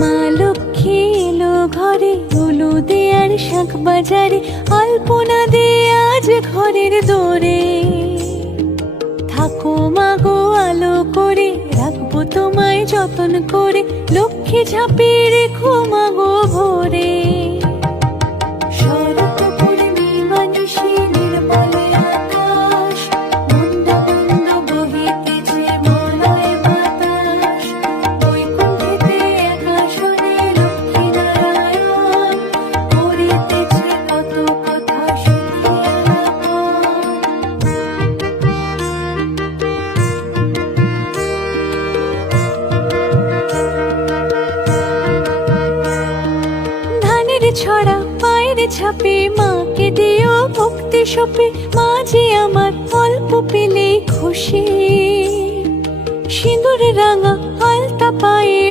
মা লক্ষ্মী এলো ঘরে, উলু দেয়ার শাঁখ বাজারে, আলপনা দে আজ ঘরের দোরে। থাকো মাগো আলো করে, রাখবো তোমায় যতন করে, লক্ষ্মী ঝাঁপে রেখো মাগো ভোরে। শরৎ পূর্ণিমা নিশি নির্মলে আকাশ, মন্দ মন্দ বহিতেছে মলয় বাতাস। বৈকুণ্ঠেতে এক আসনে লক্ষ্মী নারায়ণ, করিতেছে কত কথা শুনিয়া ধানের ছড়া পায়ের ছাপে, মাকে দিও ভক্তি সপে, মা যে আমার অল্প পেলেই খুশি। সিঁদুর রাঙা আলতা পায়ে